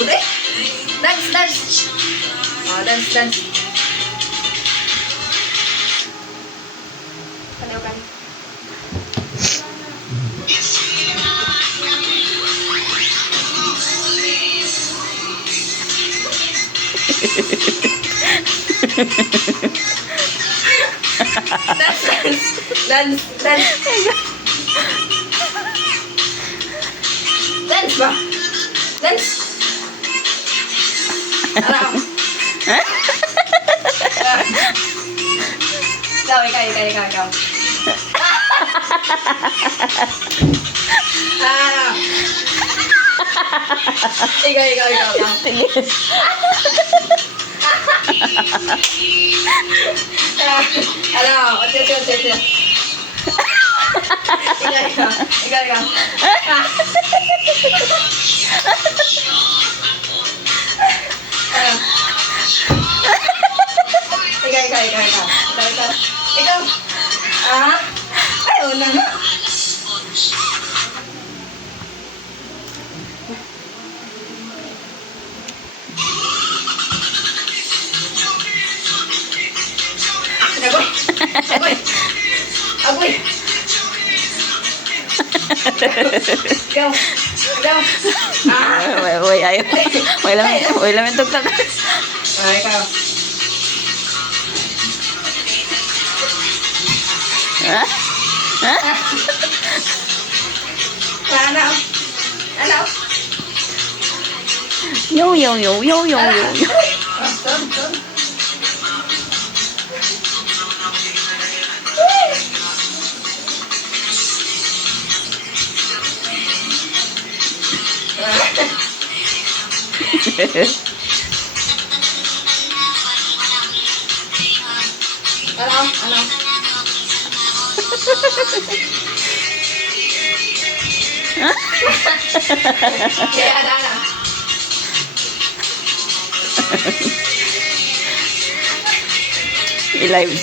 Bude. Dance, dance. Oh, dance, dance. Kanaw kan. Dance, dance. Dance, dance. Dance ba? Dance. Alam. Ikaw. Ah. Ikaw. Sige. Ano? Tiyo. Ikaw. Ikaw. Ah? Ay, una na. Agoy. Ikaw. Ah. Uy, ayaw. Uy, lamin tugtog. Ah, ikaw. Ha? Ha? Ano? Yo. Ton. Ano? Kaya ano? I-live.